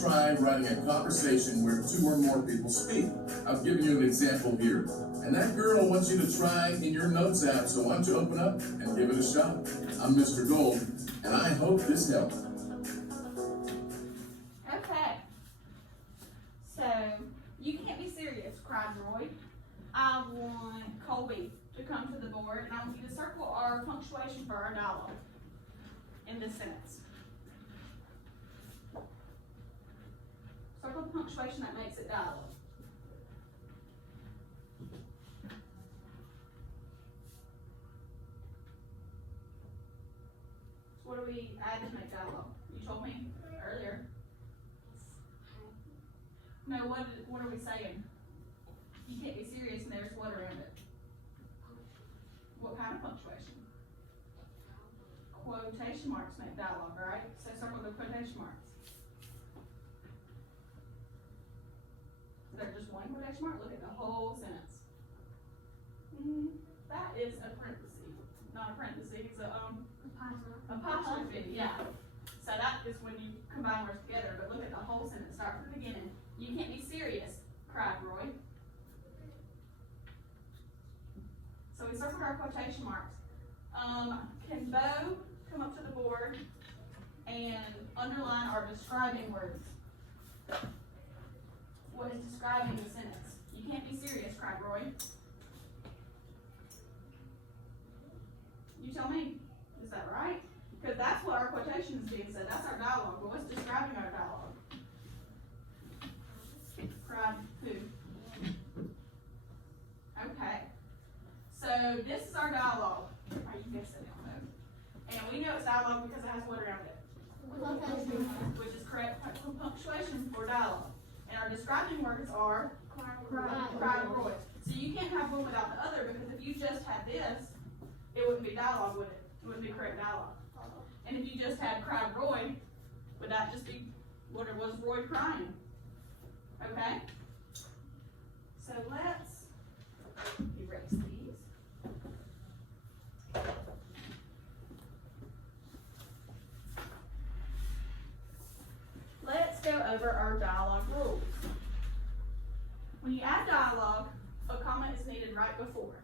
Try writing a conversation where two or more people speak. I've given you an example here. And that girl wants you to try in your notes app, so why don't you open up and give it a shot? I'm Mr. Gold, and I hope this helps. Okay. So, you can't be serious, cried Roy. I want Colby to come to the board, and I want you to circle our punctuation for our dialogue in this sentence. Circle the punctuation that makes it dialogue. So what do we add to make dialogue? You told me earlier. No, what are we saying? You can't be serious and there's what around it. What kind of punctuation? Quotation marks make dialogue, right? So circle the quotation marks. Is there just one quotation mark? Look at the whole sentence. That is a parenthesis. Not a parenthesis, it's a apostrophe, yeah. So that is when you combine words together, but look at the whole sentence. Start from the beginning. You can't be serious, cried Roy. So we circled our quotation marks. Can Bo come up to the board and underline our describing words? What is describing the sentence? You can't be serious, cried Roy. You tell me. Is that right? Because that's what our quotation is being said. That's our dialogue. But what's describing our dialogue? Cried who? Okay. So this is our dialogue. Are you guys sit down though? And we know it's dialogue because it has what around it? Which is correct punctuation for dialogue. And our describing words are cried Roy. So you can't have one without the other, because if you just had this, it wouldn't be dialogue, would it? It wouldn't be correct dialogue. And if you just had cried Roy, would that just be what it was, Roy crying? Okay? So let's erase these. Let's go over our dialogue rules. When you add dialogue, a comma is needed right before.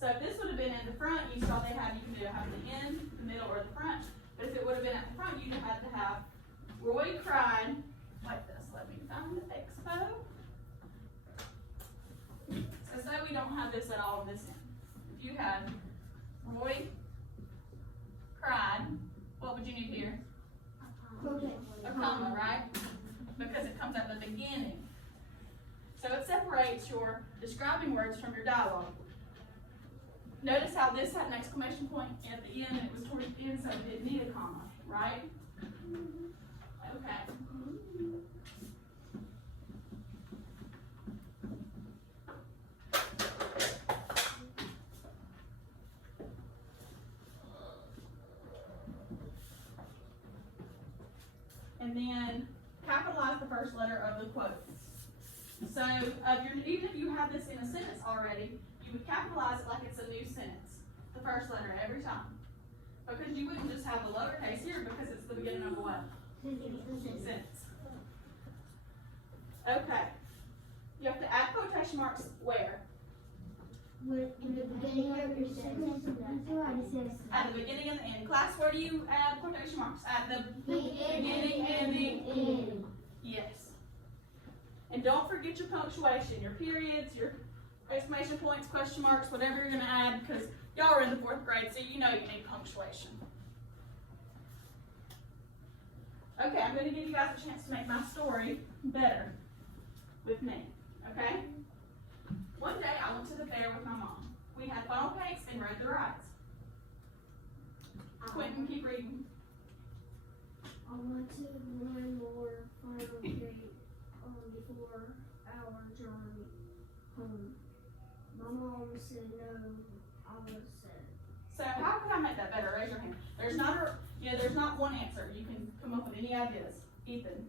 So if this would have been in the front, you saw they had, you can do it have the end, the middle, or the front. But if it would have been at the front, you'd have had to have Roy cried like this. Let me find the expo. So say we don't have this at all in this end. If you had Roy cried, what would you need here? A comma, right? Because it comes at the beginning. So it separates your describing words from your dialogue. Notice how this had an exclamation point at the end and it was towards the end, so it didn't need a comma, right? Okay. And then capitalize the first letter of the quote. So even if you have this in a sentence already, you would capitalize it like it's a new sentence. The first letter every time. Because you wouldn't just have the lowercase here because it's the beginning of a what? Sentence. Okay. You have to add quotation marks where? In the beginning of your sentence. At the beginning and the end. Class, where do you add quotation marks? At the beginning and the end. Yes. And don't forget your punctuation, your periods, your exclamation points, question marks, whatever you're going to add, because y'all are in the 4th grade, so you know you need punctuation. Okay, I'm going to give you guys a chance to make my story better with me, okay? One day I went to the fair with my mom. We had funnel cakes and rode the rides. Quentin, keep reading. I want to learn more funnel cake before our journey home. My mom said no, I was sad. So how could I make that better? Raise your hand. There's not one answer. You can come up with any ideas. Ethan.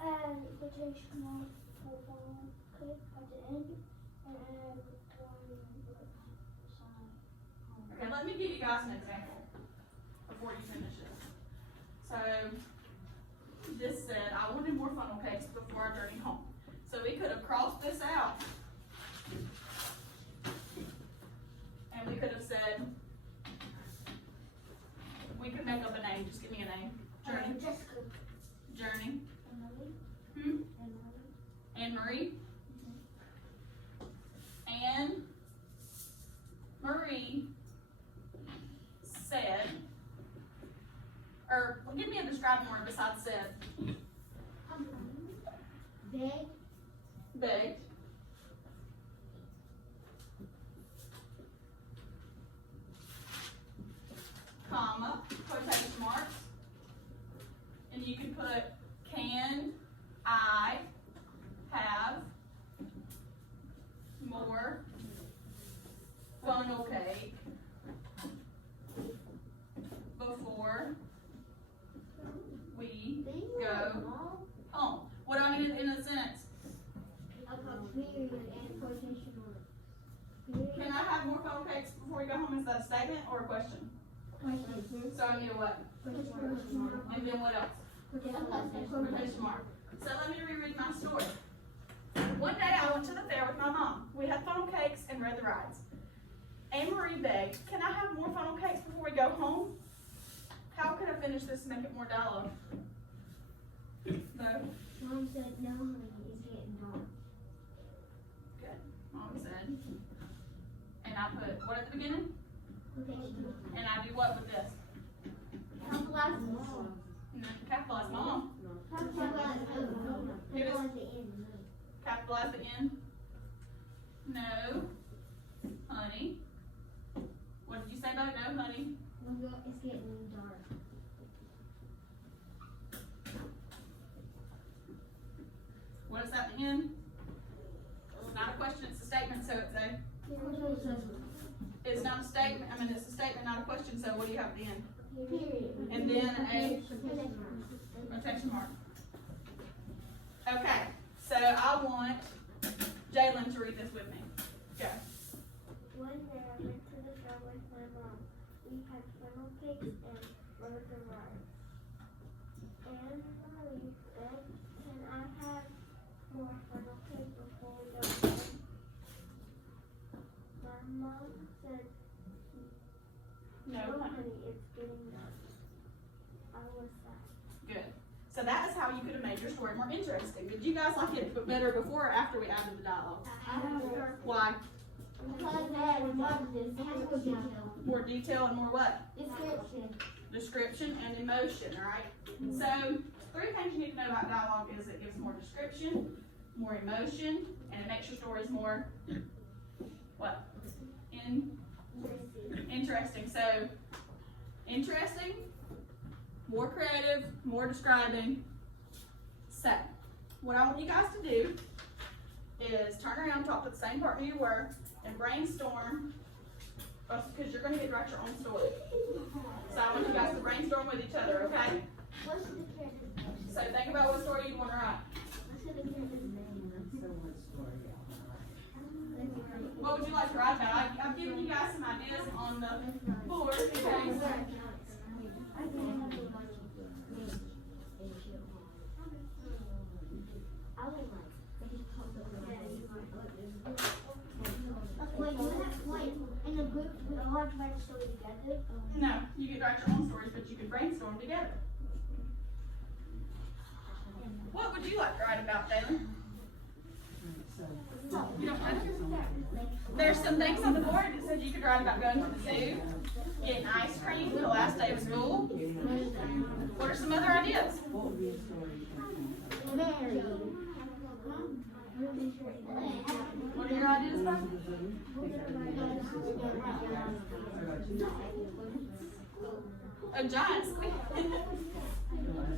Add quotation mark for funnel cake at the end, and add one sign. Okay, let me give you guys an example before you finish this. So or give me a describing word besides said. Big. Begged. Comma, quotation marks. And you can put, can I have more funnel cake before we go home? What do I need in a sentence? Period and quotation marks. Can I have more funnel cakes before we go home? Is that a statement or a question? Question. So I need a what? Question mark. And then what else? Quotation mark. So let me reread my story. One day I went to the fair with my mom. We had funnel cakes and rode the rides. Anne Marie begged, can I have more funnel cakes before we go home? How could I finish this and make it more dialogue? No? Mom said, no, honey, it's getting dark. Good. Mom said. And I put what at the beginning? Quotation mark. And I do what with this? Capitalize mom. And then capitalize mom. Capitalize the end. Capitalize the N. No. Honey. What did you say about no, honey? It's getting dark. What is that, the N? It's not a question, it's a statement, so it's a, it's not a statement, I mean, it's a statement, not a question, so what do you have at the end? Period. And then a Quotation mark. quotation mark. Okay, so I want Jalen to read this with me. Go. One day I went to the fair with my mom. We had funnel cakes and rode the rides. And Marie begged, can I have more funnel cake before we go home? My mom said, No, no, honey. honey, it's getting dark. I was sad. Good. So that is how you could have made your story more interesting. Did you guys like it better before or after we added the dialogue? Why? Because they had more detail. More detail and more what? Description. Description and emotion, alright? So, 3 things you need to know about dialogue is it gives more description, more emotion, and it makes your stories more, what? Interesting. So, interesting, more creative, more describing. So, what I want you guys to do is turn around, talk to the same partner you were, and brainstorm, because you're going to get to write your own story. So I want you guys to brainstorm with each other, okay? What's the character's So think about what story you want to write. What's the character's name? What would you like to write about? I've given you guys some ideas on the board. Okay. Wait, in a group, we all have to write a story together? No, you can write your own stories, but you can brainstorm together. What would you like to write about, Jalen? You don't know? There's some things on the board that said you could write about going to the zoo, getting ice cream the last day of school. What are some other ideas? Mary. What are your ideas about? A giant squid.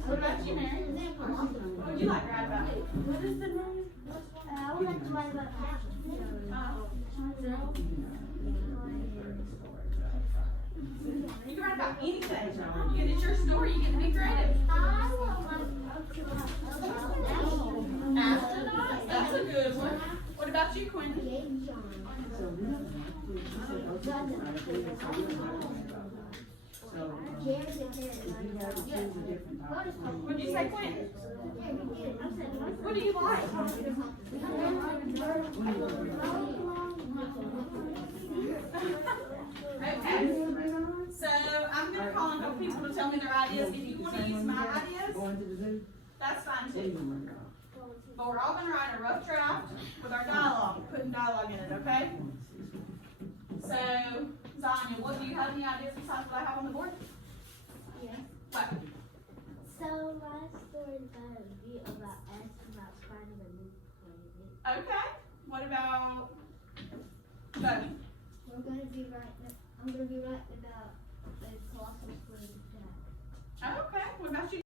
What about you, Mary? What would you like to write about? What is the name? I would like to write about that. You can write about anything. It's your story. You get to be creative. I would like Astronauts. That's a good one. What about you, Quinn? What did you say, Quinn? What do you like? Okay. So I'm going to call on a couple people to tell me their ideas. If you want to use my ideas, that's fine too. But we're all going to write a rough draft with our dialogue, putting dialogue in it, okay? So, Zanya, what do you have any ideas besides what I have on the board? Yes. What? So my story's gonna be about astronauts finding a new planet. Okay. What about Buddy? I'm gonna be writing about the colossal squid attack. Okay. What about you?